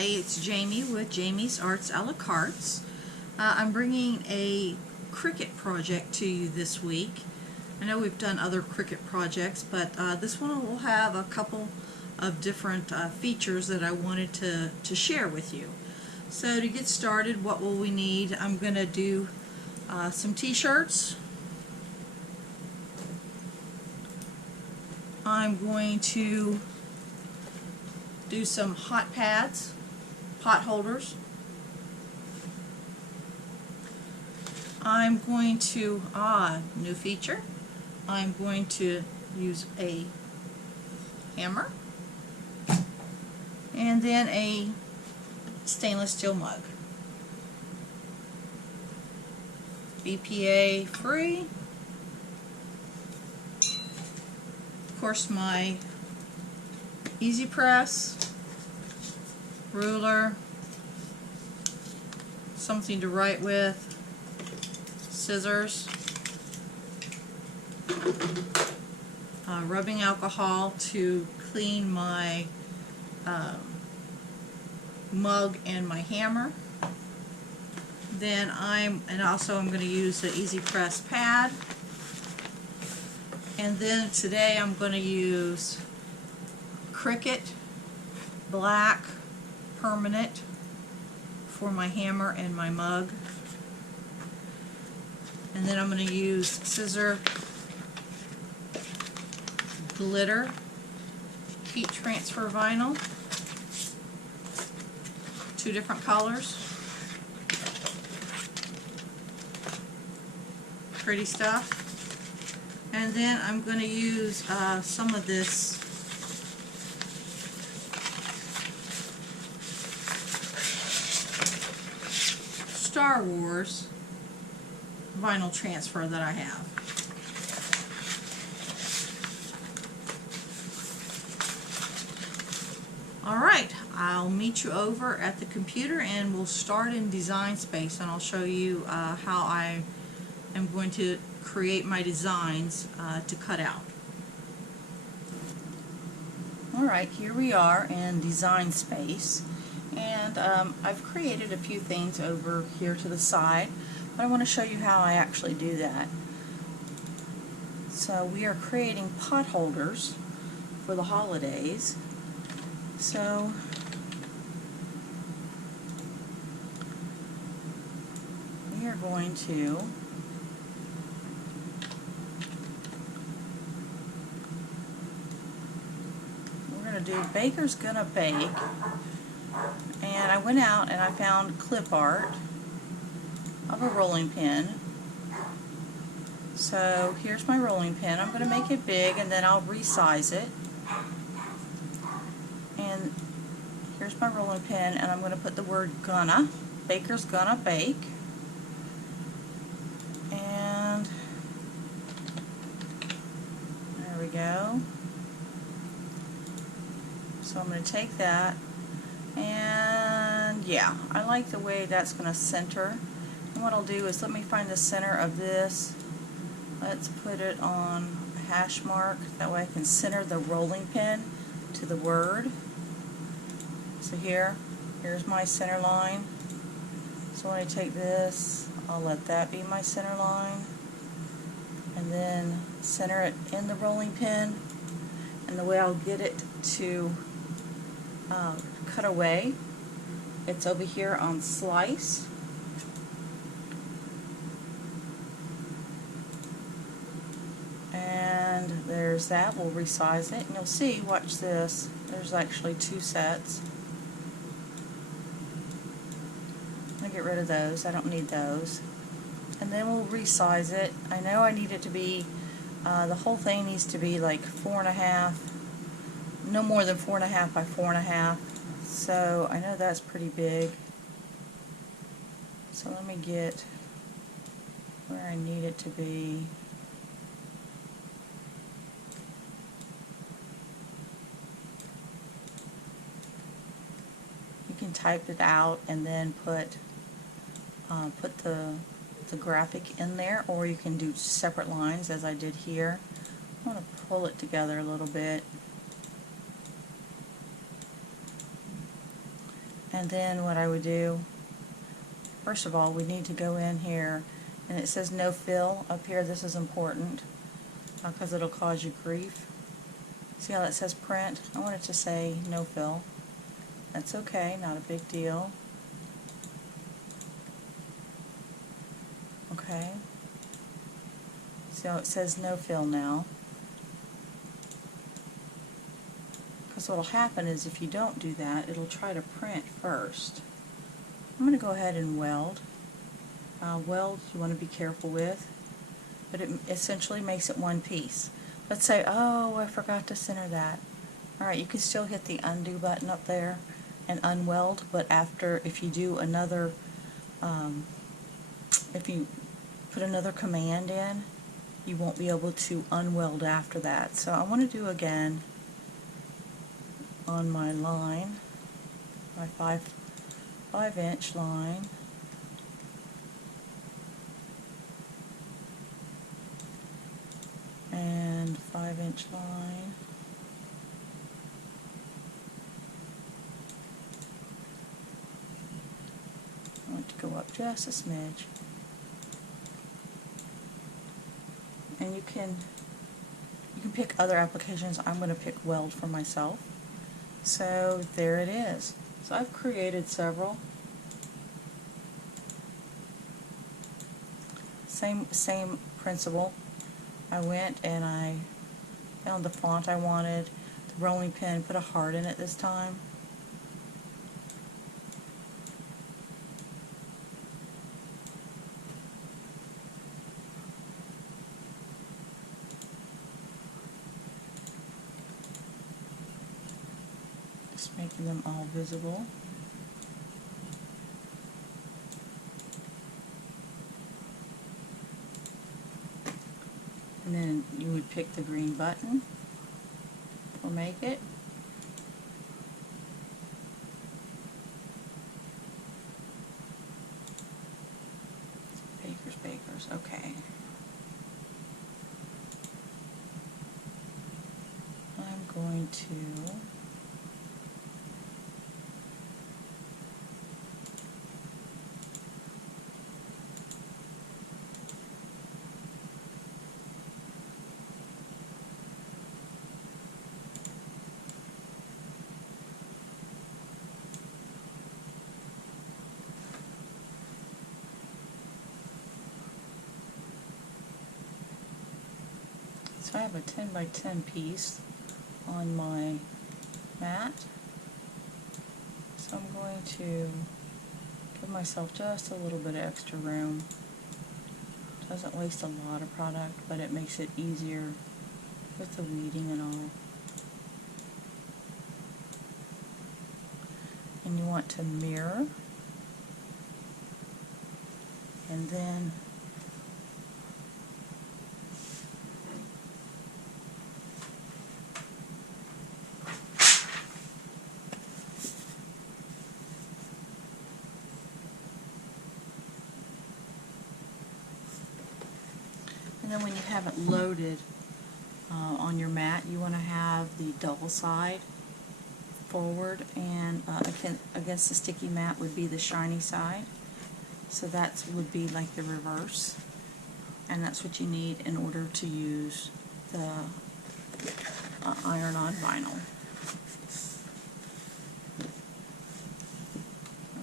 Hi, it's Jamie with JamiesArtsalaCartes. I'm bringing a Cricut project to you this week. I know we've done other Cricut projects, but this one will have a couple of different features that I wanted to share with you. So to get started, what will we need? I'm going to do some t-shirts. I'm going to do some hot pads, pot holders. I'm going to, new feature, I'm going to use a hammer and then a stainless steel mug. BPA free. Of course, my easy press, ruler, something to write with, scissors, rubbing alcohol to clean my mug and my hammer. Then I'm going to use the easy press pad. And then today I'm going to use Cricut black permanent for my hammer and my mug. And then I'm going to use Siser glitter heat transfer vinyl, 2 different colors. Pretty stuff. And then I'm going to use some of this Star Wars vinyl transfer that I have. Alright, I'll meet you over at the computer and we'll start in Design Space, and I'll show you how I am going to create my designs to cut out. Alright, here we are in Design Space, and I've created a few things over here to the side, but I want to show you how I actually do that. So we are creating pot holders for the holidays. So we are going to do Baker's Gonna Bake, and I went out and I found clip art of a rolling pin. So here's my rolling pin. I'm going to make it big and then I'll resize it. And here's my rolling pin, and I'm going to put the word gonna, Baker's Gonna Bake. And there we go. So I'm going to take that, and yeah, I like the way that's going to center. And what I'll do is, let me find the center of this. Let's put it on a hash mark, that way I can center the rolling pin to the word. So here's my center line. So when I take this, I'll let that be my center line, and then center it in the rolling pin. And the way I'll get it to cut away, it's over here on slice. And there's that. We'll resize it, and you'll see, watch this, there's actually 2 sets. I'm going to get rid of those, I don't need those. And then we'll resize it. I know I need it to be, the whole thing needs to be like 4.5, no more than 4.5 by 4.5. So I know that's pretty big. So let me get where I need it to be. You can type it out and then put the graphic in there, or you can do separate lines as I did here. I want to pull it together a little bit. And then what I would do, first of all, we need to go in here, and it says no fill up here. This is important because it'll cause you grief. See how that says print? I want it to say no fill. That's okay, not a big deal. Okay. See how it says no fill now? Because what will happen is if you don't do that, it'll try to print first. I'm going to go ahead and weld. Weld you want to be careful with, but it essentially makes it one piece. Let's say, oh, I forgot to center that. Alright, you can still hit the undo button up there and unweld, but after, if you do another, if you put another command in, you won't be able to unweld after that. So I want to do again on my line, my 5-inch line. And 5-inch line. I want to go up just a smidge. And you can pick other applications. I'm going to pick weld for myself. So there it is. So I've created several. Same principle. I went and I found the font I wanted, the rolling pin, put a heart in it this time. Just making them all visible. And then you would pick the green button or make it. Bakers, okay. I'm going to So I have a 10 by 10 piece on my mat. So I'm going to give myself just a little bit of extra room. Doesn't waste a lot of product, but it makes it easier with the weeding and all. And you want to mirror. And then when you have it loaded on your mat, you want to have the double side forward, and against the sticky mat would be the shiny side. So that would be like the reverse, and that's what you need in order to use the iron-on vinyl.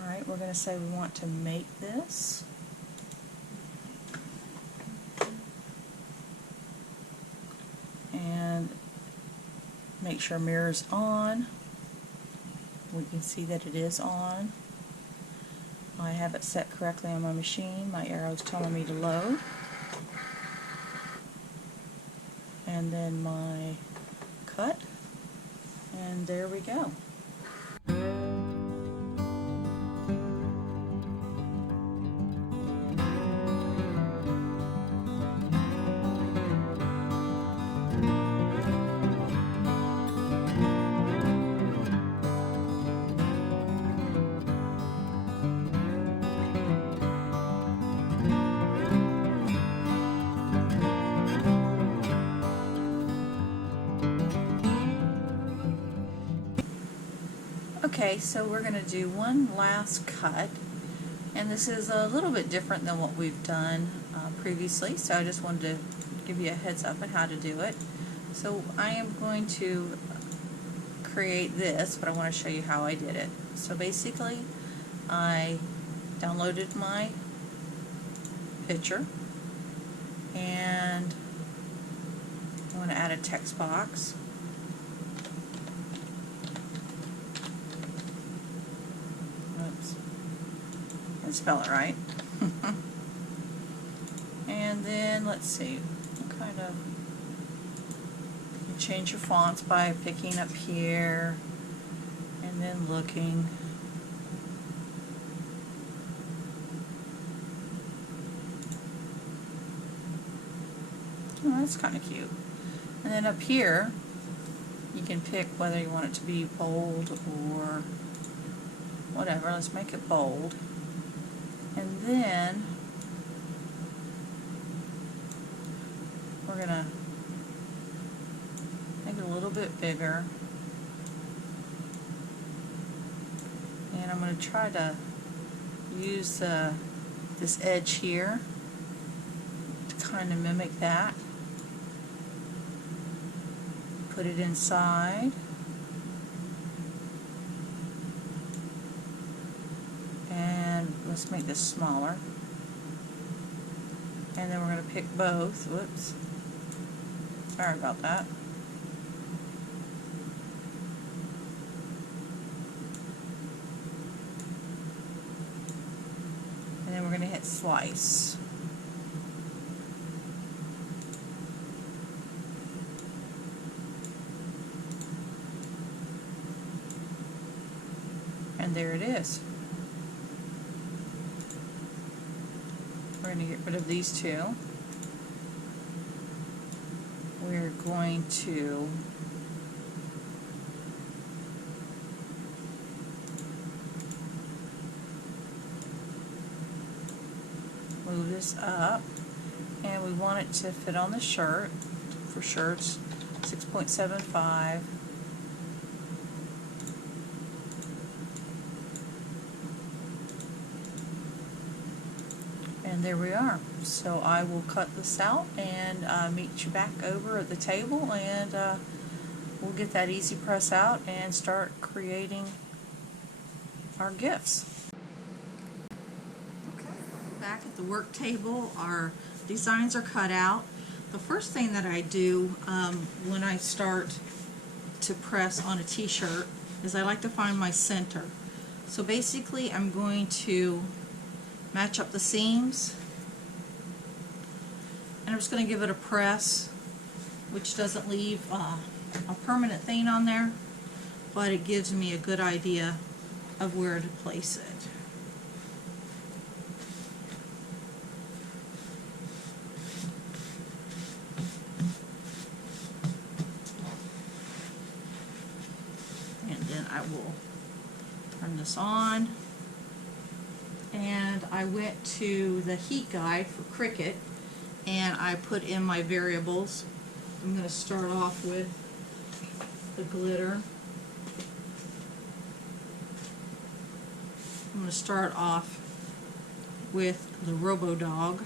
Alright, we're going to say we want to make this. And make sure mirror's on. We can see that it is on. I have it set correctly on my machine. My arrow's telling me to load. And then my cut. And there we go. Okay, so we're going to do one last cut, and this is a little bit different than what we've done previously, so I just wanted to give you a heads up on how to do it. So I am going to create this, but I want to show you how I did it. So basically, I downloaded my picture, and I want to add a text box. Oops, and spell it right. And then let's see, kind of you change your fonts by picking up here and then looking. Oh, that's kind of cute. And then up here, you can pick whether you want it to be bold or whatever. Let's make it bold. And then we're going to make it a little bit bigger. And I'm going to try to use this edge here to kind of mimic that. Put it inside, and let's make this smaller, and then we're going to pick both. Whoops, sorry about that. And then we're going to hit slice. And there it is. We're going to get rid of these two. We're going to move this up, and we want it to fit on the shirt. For shirts, 6.75. And there we are. So I will cut this out and meet you back over at the table, and we'll get that easy press out and start creating our gifts. Okay, back at the work table, our designs are cut out. The first thing that I do when I start to press on a t-shirt is I like to find my center. So basically I'm going to match up the seams, and I'm just going to give it a press, which doesn't leave a permanent thing on there, but it gives me a good idea of where to place it. And then I will turn this on. And I went to the heat guide for Cricut, and I put in my variables. I'm going to start off with the glitter. I'm going to start off with the Robo-Dog.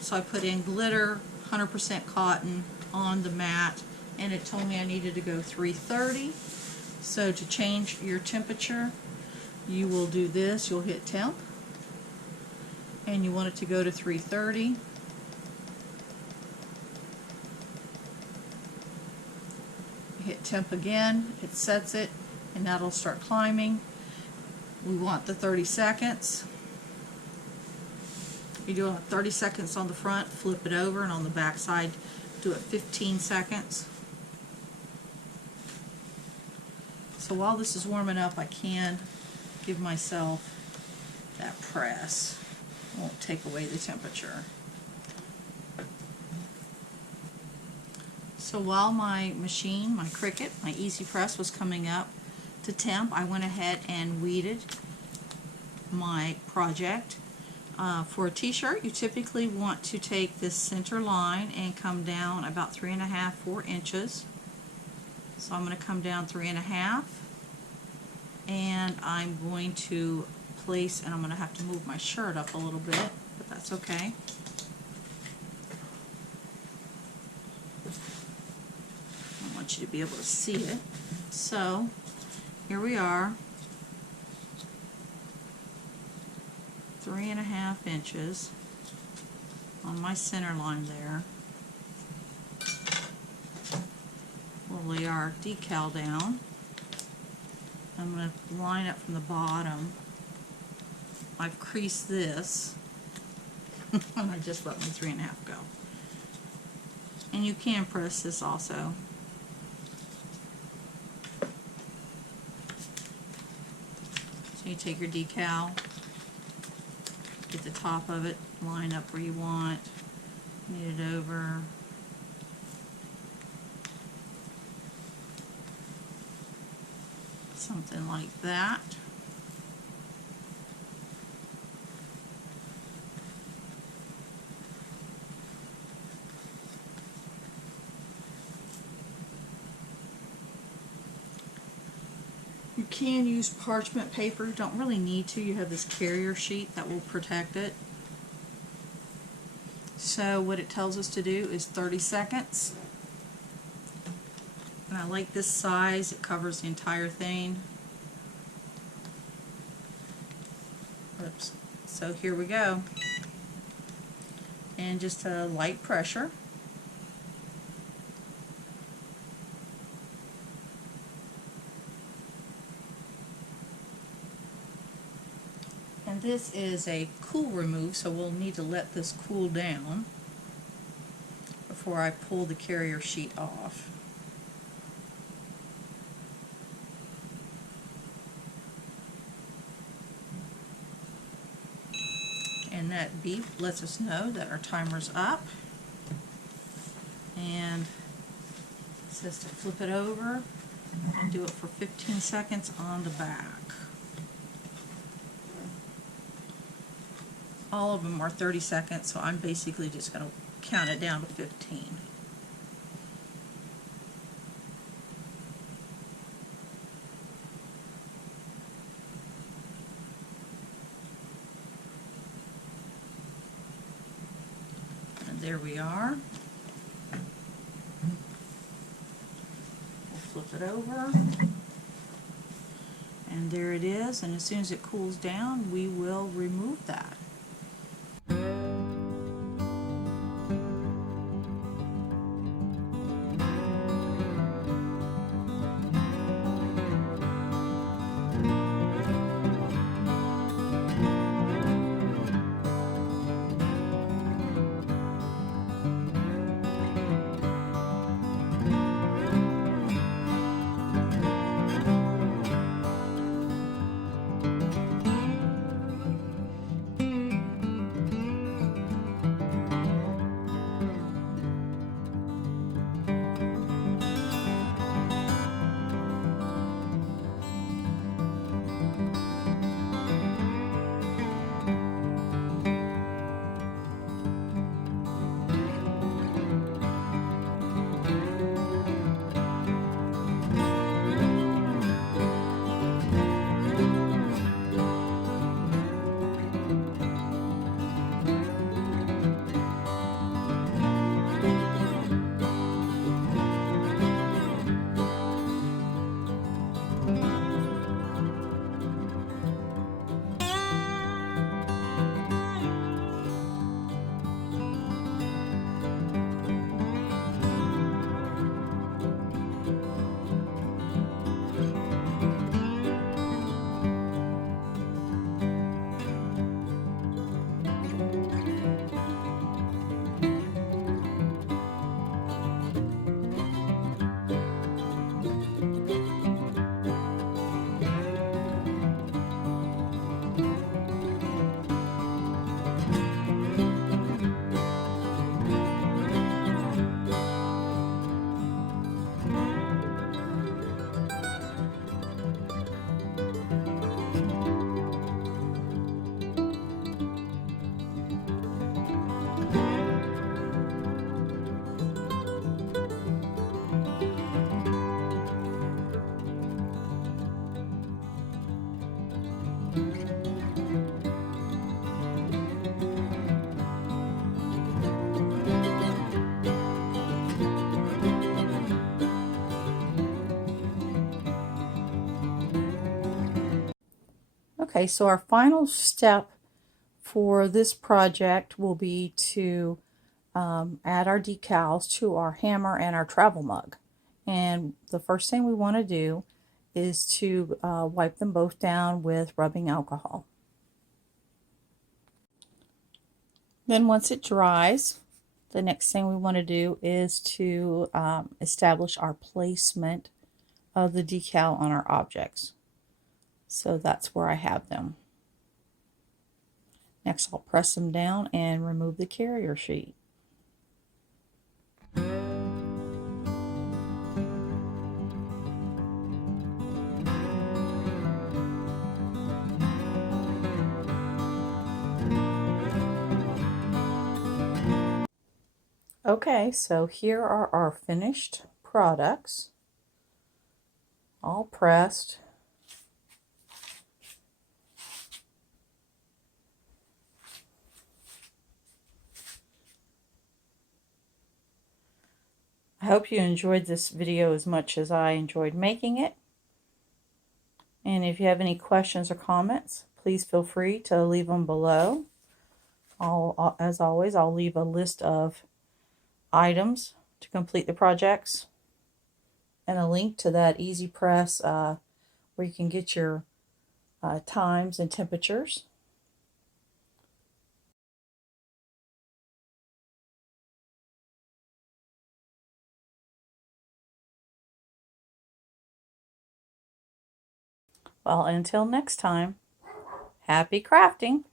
So I put in glitter, 100% cotton on the mat, and it told me I needed to go 330. So to change your temperature, you will do this. You'll hit temp, and you want it to go to 330. Hit temp again, it sets it, and that'll start climbing. We want the 30 seconds. You do 30 seconds on the front, flip it over, and on the back side, do it 15 seconds. So while this is warming up, I can give myself that press. It won't take away the temperature. So while my machine, my Cricut, my Easy Press was coming up to temp, I went ahead and weeded my project. For a t-shirt, you typically want to take this center line and come down about 3.5–4 inches. So I'm going to come down 3.5, and I'm going to place, and I'm going to have to move my shirt up a little bit, but that's okay. I want you to be able to see it. So here we are, 3.5 inches on my center line there. We'll lay our decal down. I'm going to line up from the bottom. I've creased this. I just let my 3.5 go. And you can press this also. So you take your decal, get the top of it, line up where you want, knit it over. Something like that. You can use parchment paper, you don't really need to. You have this carrier sheet that will protect it. So what it tells us to do is 30 seconds. And I like this size, it covers the entire thing. Oops. So here we go. And just a light pressure. And this is a cool remove, so we'll need to let this cool down before I pull the carrier sheet off. And that beep lets us know that our timer's up. And it says to flip it over and do it for 15 seconds on the back. All of them are 30 seconds, so I'm basically just going to count it down to 15. There we are. We'll flip it over. And there it is, and as soon as it cools down, we will remove that. Okay, so our final step for this project will be to add our decals to our hammer and our travel mug. And the first thing we want to do is to wipe them both down with rubbing alcohol. Then once it dries, the next thing we want to do is to establish our placement of the decal on our objects. So that's where I have them. Next, I'll press them down and remove the carrier sheet. Okay, so here are our finished products, all pressed. I hope you enjoyed this video as much as I enjoyed making it. And if you have any questions or comments, please feel free to leave them below. As always, I'll leave a list of items to complete the projects and a link to that Easy Press where you can get your times and temperatures. Well, until next time, happy crafting!